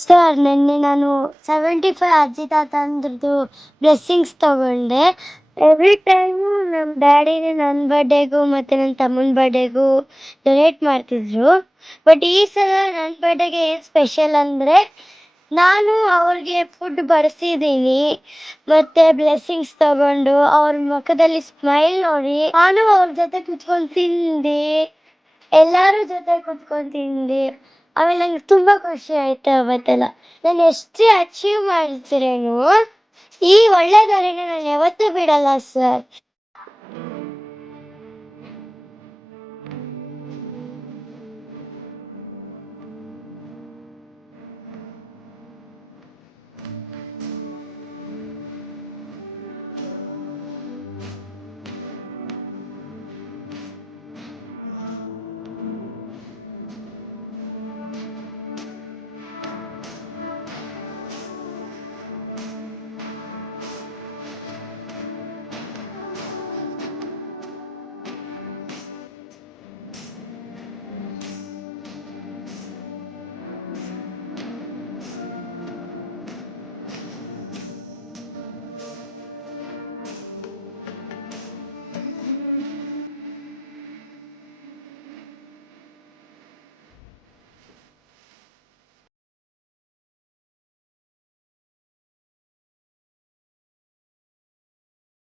Sir ನೆನ್ನೆ ನಾನು 75 ಅಜ್ಜಿ ತಾತಂದ್ರದ್ದು ಬ್ಲೆಸ್ಸಿಂಗ್ಸ್ ತಗೊಂಡೆ. ಎವ್ರಿ ಟೈಮು ನಮ್ಮ ಡ್ಯಾಡಿನೇ ನನ್ನ ಬರ್ಡೇಗೂ ಮತ್ತು ನನ್ನ ತಮ್ಮನ ಬರ್ಡೇಗೂ ಡೊನೇಟ್ ಮಾಡ್ತಿದ್ರು. ಬಟ್ ಈ ಸಲ ನನ್ನ ಬರ್ಡೇಗೆ ಏನು ಸ್ಪೆಷಲ್ ಅಂದರೆ ನಾನು ಅವ್ರಿಗೆ ಫುಡ್ ಬಡಿಸಿದ್ದೀನಿ ಮತ್ತು ಬ್ಲೆಸ್ಸಿಂಗ್ಸ್ ತಗೊಂಡು ಅವ್ರ ಮುಖದಲ್ಲಿ ಸ್ಮೈಲ್ ನೋಡಿ ನಾನು ಅವ್ರ ಜೊತೆ ಕುತ್ಕೊಂಡು ತಿಂದು ಎಲ್ಲರೂ ಜೊತೆ ಕುತ್ಕೊಂಡು ತಿಂದು ಆಮೇಲೆ ನಂಗೆ ತುಂಬ ಖುಷಿ ಆಯಿತು ಅವತ್ತೆಲ್ಲ. ನಾನು ಎಷ್ಟೇ ಅಚೀವ್ ಮಾಡಿದ್ರೇನು ಈ ಒಳ್ಳೆ ದಾರಿನ ನಾನು ಯಾವತ್ತೂ ಬಿಡಲ್ಲ ಸರ್.